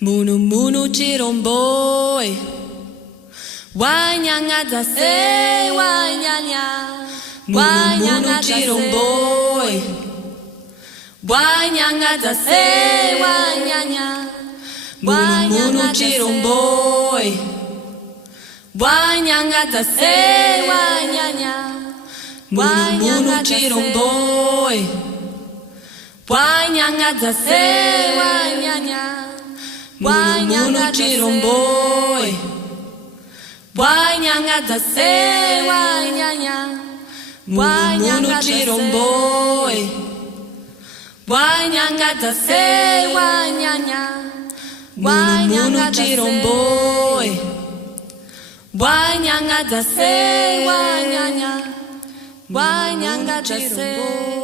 Munu munu chiromboy, wanyanga zase wanyanya, wanyanga chiromboy, wanyanga zase wanyanya, wanyanga chiromboy, wanyanga zase wanyanya, wanyanga chiromboy, wanyanga zase wanyanya. Wanyanga chiromboy, wanyanga zase wanyanya, wanyanga chiromboy, wanyanga zase wanyanya, wanyanga chiromboy, wanyanga zase wanyanya, wanyanga zase.